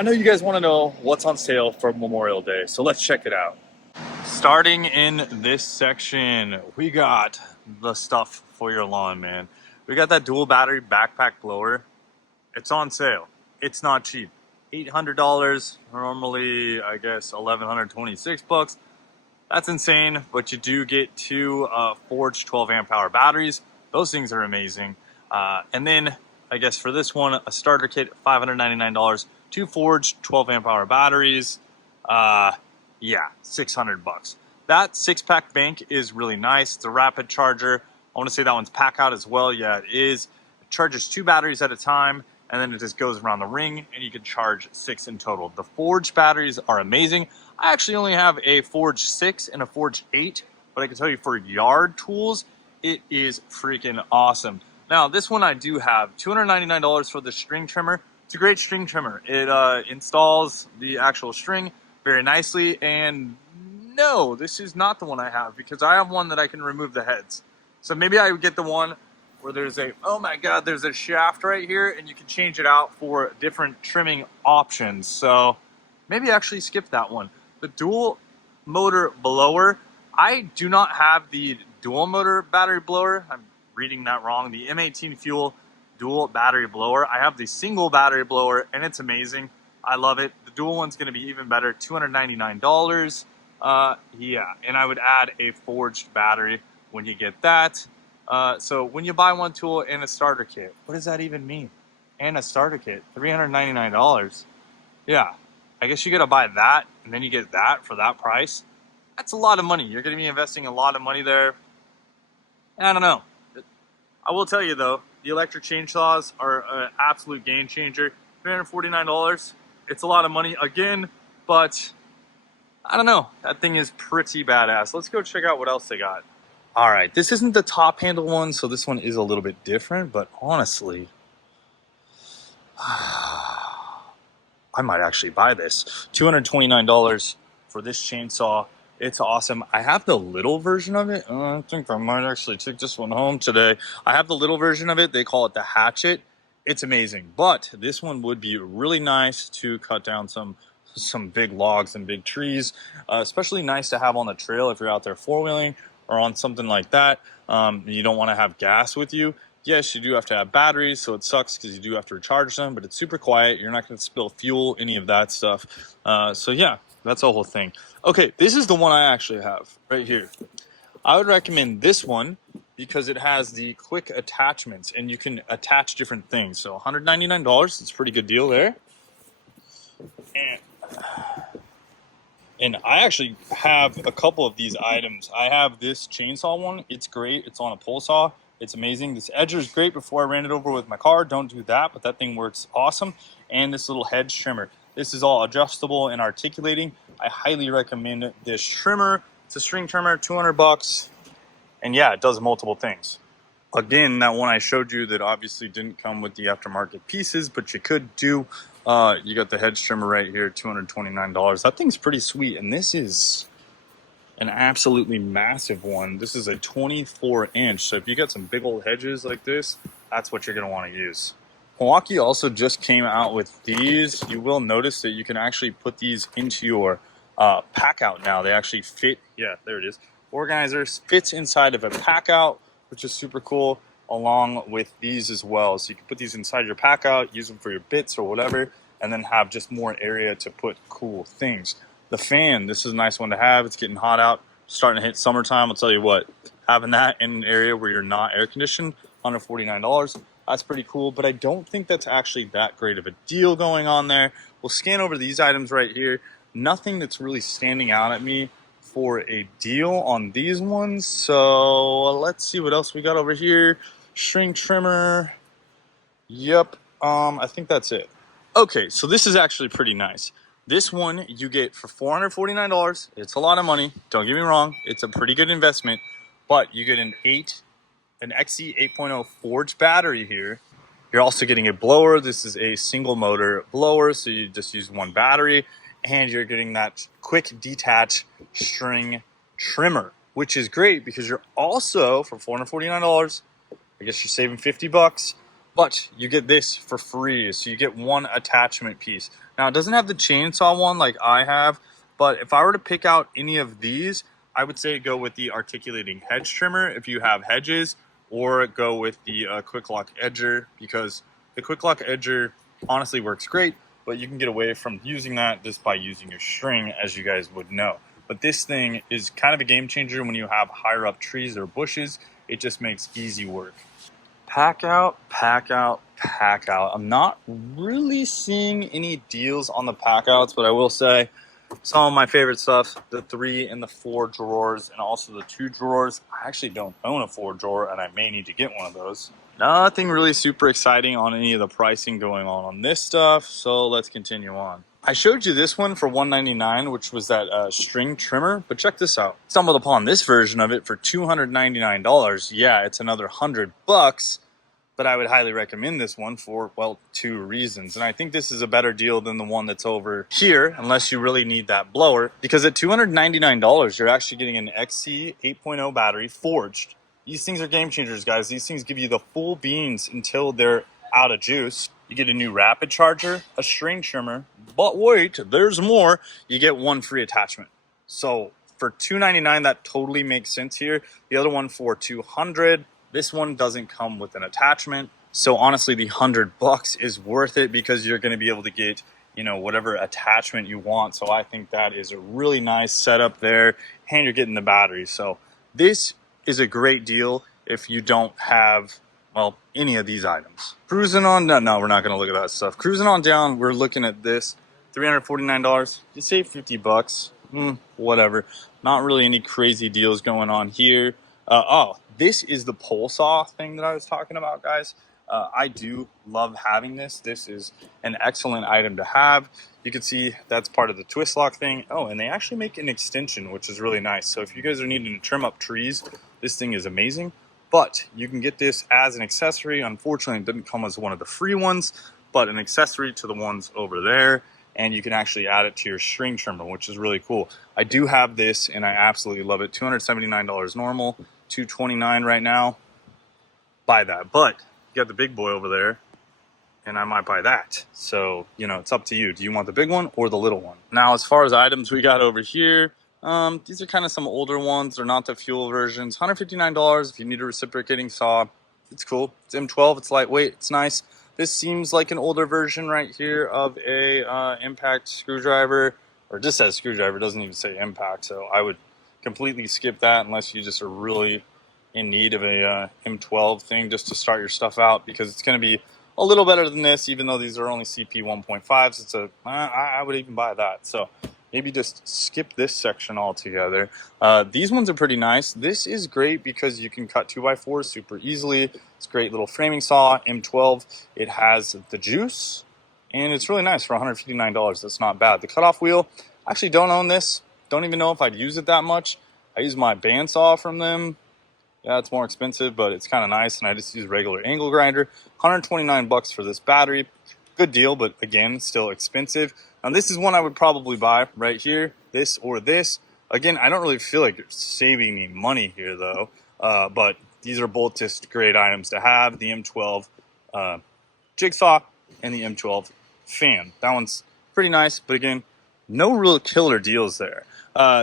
I know you guys want to know what's on sale for Memorial Day, so let's check it out. Starting in this section, we got the stuff for your lawn, man. We got that dual battery backpack blower. It's on sale. It's not cheap. $800, normally I guess $1,126. That's insane, but you do get two forged 12 amp hour batteries. Those things are amazing. And then I guess for this one, a starter kit, $599, two forged 12 amp hour batteries. Yeah, $600. That 6-pack bank is really nice. It's a rapid charger. I want to say that one's Packout as well. Yeah, it is. It charges 2 batteries at a time, and then it just goes around the ring, and you can charge 6 in total. The forged batteries are amazing. I actually only have a forged 6 and a forged 8, but I can tell you for yard tools, it is freaking awesome. Now, this one I do have $299 for the string trimmer. It's a great string trimmer. It installs the actual string very nicely, and no, this is not the one I have because I have one that I can remove the heads. So maybe I would get the one where there's a, oh my God, there's a shaft right here and you can change it out for different trimming options. So maybe actually skip that one. The dual motor blower, I do not have the dual motor battery blower. I'm reading that wrong. The M18 Fuel dual battery blower. I have the single battery blower and it's amazing. I love it. The dual one's going to be even better, $299. Yeah, and I would add a forged battery when you get that. So when you buy one tool and a starter kit, what does that even mean? And a starter kit, $399. Yeah, I guess you got to buy that and then you get that for that price. That's a lot of money. You're going to be investing a lot of money there. And I don't know. I will tell you though, the electric chainsaws are an absolute game changer. $349. It's a lot of money again, but I don't know. That thing is pretty badass. Let's go check out what else they got. All right, this isn't the top handle one, so this one is a little bit different, but honestly, I might actually buy this. $229 for this chainsaw. It's awesome. I have the little version of it. I think I might actually take this one home today. I have the little version of it. They call it the hatchet. It's amazing, but this one would be really nice to cut down some big logs and big trees, especially nice to have on the trail if you're out there four-wheeling or on something like that. You don't want to have gas with you. Yes, you do have to have batteries, so it sucks because you do have to recharge them, but it's super quiet. You're not going to spill fuel, any of that stuff. So yeah, that's the whole thing. Okay, this is the one I actually have right here. I would recommend this one because it has the quick attachments and you can attach different things. So $199, it's a pretty good deal there. And I actually have a couple of these items. I have this chainsaw one. It's great. It's on a pole saw. It's amazing. This edger is great. Before I ran it over with my car, don't do that, but that thing works awesome. And this little hedge trimmer. This is all adjustable and articulating. I highly recommend this trimmer. It's a string trimmer, $200. And yeah, it does multiple things. Again, that one I showed you that obviously didn't come with the aftermarket pieces, but you could do. You got the hedge trimmer right here, $229. That thing's pretty sweet, and this is an absolutely massive one. This is a 24-inch, so if you got some big old hedges like this, that's what you're going to want to use. Milwaukee also just came out with these. You will notice that you can actually put these into your Packout now. They actually fit. Yeah, there it is. Organizer fits inside of a Packout, which is super cool, along with these as well. So you can put these inside your Packout, use them for your bits or whatever, and then have just more area to put cool things. The fan, this is a nice one to have. It's getting hot out, starting to hit summertime. I'll tell you what, having that in an area where you're not air conditioned, $149, that's pretty cool, but I don't think that's actually that great of a deal going on there. We'll scan over these items right here. Nothing that's really standing out at me for a deal on these ones. So let's see what else we got over here. String trimmer. Yep. I think that's it. Okay, so this is actually pretty nice. This one you get for $449. It's a lot of money. Don't get me wrong. It's a pretty good investment, but you get an XE 8.0 forged battery here. You're also getting a blower. This is a single motor blower, so you just use one battery, and you're getting that quick detach string trimmer, which is great because you're also, for $449, I guess you're saving $50, but you get this for free. So you get one attachment piece. Now, it doesn't have the chainsaw one like I have, but if I were to pick out any of these, I would say go with the articulating hedge trimmer if you have hedges, or go with the quick lock edger, because the quick lock edger honestly works great, but you can get away from using that just by using your string, as you guys would know. But this thing is kind of a game changer when you have higher up trees or bushes. It just makes easy work. Pack out, pack out, pack out. I'm not really seeing any deals on the pack outs, but I will say some of my favorite stuff, the 3 and the 4 drawers, and also the 2 drawers. I actually don't own a 4 drawer, and I may need to get one of those. Nothing really super exciting on any of the pricing going on this stuff, so let's continue on. I showed you this one for $199, which was that string trimmer, but check this out. Stumbled upon this version of it for $299. Yeah, it's another $100, but I would highly recommend this one for, well, 2 reasons. And I think this is a better deal than the one that's over here, unless you really need that blower, because at $299, you're actually getting an XC 8.0 battery forged. These things are game changers, guys. These things give you the full beans until they're out of juice. You get a new rapid charger, a string trimmer, but wait, there's more. You get 1 free attachment. So for $299, that totally makes sense here. The other one for $200. This one doesn't come with an attachment. So honestly, the $100 is worth it because you're going to be able to get, you know, whatever attachment you want. So I think that is a really nice setup there, and you're getting the battery. So this is a great deal if you don't have, well, any of these items. Cruising on, no, we're not going to look at that stuff. Cruising on down, we're looking at this, $349. You save $50. Whatever. Not really any crazy deals going on here. This is the pole saw thing that I was talking about, guys. I do love having this. This is an excellent item to have. You can see that's part of the twist lock thing. Oh, and they actually make an extension, which is really nice. So if you guys are needing to trim up trees, this thing is amazing. But you can get this as an accessory. Unfortunately, it didn't come as one of the free ones, but an accessory to the ones over there. And you can actually add it to your string trimmer, which is really cool. I do have this, and I absolutely love it. $279 normal, $229 right now. Buy that. But you got the big boy over there, and I might buy that. So, you know, it's up to you. Do you want the big one or the little one? Now, as far as items we got over here, these are kind of some older ones. They're not the fuel versions. $159 if you need a reciprocating saw. It's cool. It's M12. It's lightweight. It's nice. This seems like an older version right here of a impact screwdriver, or just says screwdriver. It doesn't even say impact. So I would completely skip that unless you just are really in need of a M12 thing just to start your stuff out, because it's going to be a little better than this, even though these are only CP 1.5s. It's I would even buy that. So maybe just skip this section altogether. These ones are pretty nice. This is great because you can cut 2x4s super easily. It's a great little framing saw, M12. It has the juice, and it's really nice for $159. That's not bad. The cutoff wheel, I actually don't own this. Don't even know if I'd use it that much. I use my bandsaw from them. Yeah, it's more expensive, but it's kind of nice, and I just use regular angle grinder. $129 for this battery. Good deal, but again, still expensive. Now, this is one I would probably buy right here, this or this. Again, I don't really feel like you're saving me money here, though, but these are both just great items to have. The M12 jigsaw and the M12 fan. That one's pretty nice, but again, no real killer deals there.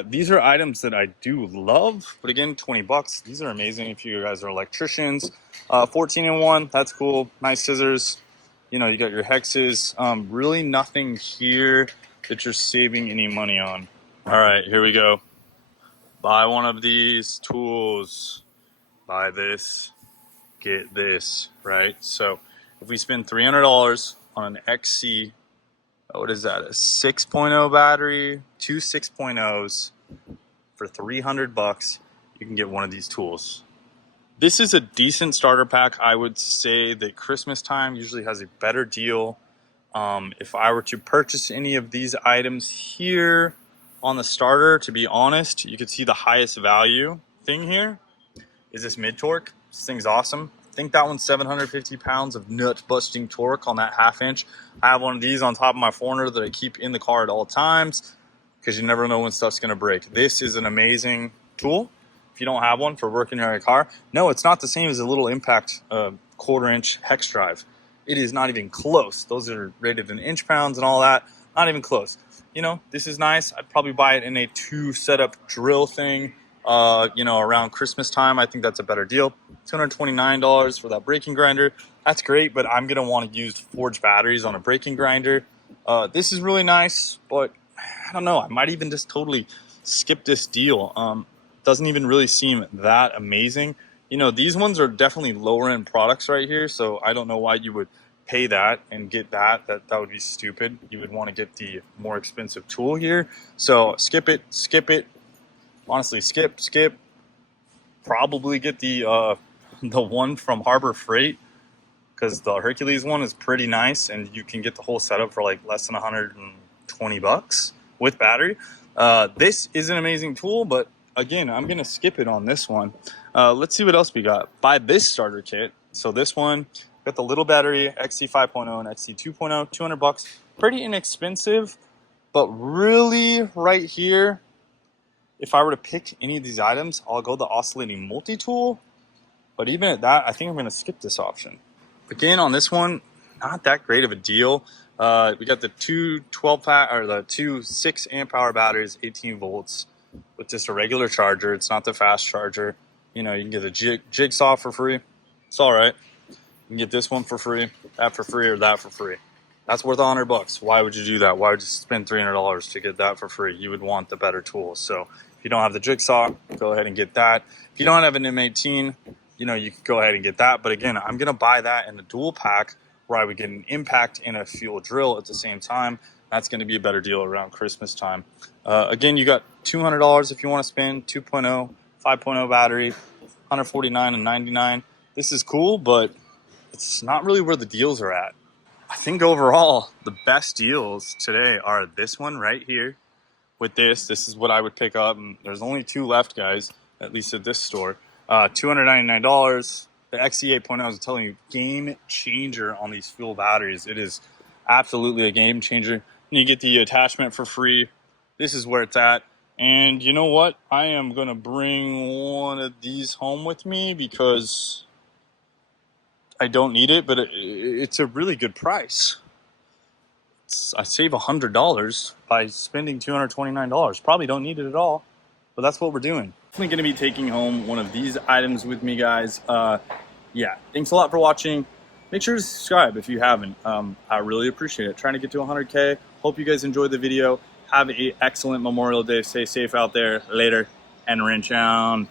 These are items that I do love, but again, $20. These are amazing if you guys are electricians. 14-in-1, that's cool. Nice scissors. You know, you got your hexes. Really nothing here that you're saving any money on. All right, here we go. Buy one of these tools. Buy this, get this, right? So if we spend $300 on an XC, what is that, a 6.0 battery, 2 6.0s for $300, you can get one of these tools. This is a decent starter pack. I would say that Christmas time usually has a better deal. If I were to purchase any of these items here on the starter, to be honest, you could see the highest value thing here is this mid-torque. This thing's awesome. I think that one's 750 pounds of nut-busting torque on that 1/2 inch. I have one of these on top of my 400 that I keep in the car at all times because you never know when stuff's going to break. This is an amazing tool. If you don't have one for working on your car, no, it's not the same as a little impact 1/4 inch hex drive. It is not even close. Those are rated in inch pounds and all that. Not even close. You know, this is nice. I'd probably buy it in a 2 setup drill thing, you know, around Christmas time. I think that's a better deal. $229 for that braking grinder. That's great, but I'm going to want to use forged batteries on a braking grinder. This is really nice, but I don't know. I might even just totally skip this deal. Doesn't even really seem that amazing. You know, these ones are definitely lower end products right here, so I don't know why you would pay that and get that. That would be stupid. You would want to get the more expensive tool here. So skip it. Honestly, skip. Probably get the one from Harbor Freight, because the Hercules one is pretty nice, and you can get the whole setup for like less than 120 bucks with battery. This is an amazing tool, but again, I'm gonna skip it on this one. Let's see what else we got. Buy this starter kit. So this one got the little battery, XC 5.0 and XC 2.0, 200 bucks. Pretty inexpensive, but really right here, if I were to pick any of these items, I'll go the oscillating multi-tool. But even at that, I think I'm gonna skip this option. Again, on this one, not that great of a deal. We got the two 12-pack or the two 6 amp hour batteries, 18 volts, with just a regular charger. It's not the fast charger. You know, you can get a jigsaw for free. It's all right. You can get this one for free, that for free, or that for free. That's worth 100 bucks. Why would you do that? Why would you spend $300 to get that for free? You would want the better tool. So if you don't have the jigsaw, go ahead and get that. If you don't have an M18, you know, you can go ahead and get that. But again, I'm going to buy that in the dual pack, where I would get an impact and a fuel drill at the same time. That's going to be a better deal around Christmas time. Again, you got $200 if you want to spend 2.0, 5.0 battery, $149.99. This is cool, but it's not really where the deals are at. I think overall, the best deals today are this one right here with this. This is what I would pick up. And there's only 2 left, guys, at least at this store. $299. The XC 8.0, I was telling you, game changer on these fuel batteries. It is absolutely a game changer. And you get the attachment for free. This is where it's at. And you know what? I am going to bring one of these home with me because I don't need it, but it's a really good price. I save $100 by spending $229. Probably don't need it at all, but that's what we're doing. Definitely going to be taking home one of these items with me, guys. Yeah, thanks a lot for watching. Make sure to subscribe if you haven't. I really appreciate it. Trying to get to 100K. Hope you guys enjoyed the video. Have an excellent Memorial Day. Stay safe out there. Later, and wrench on.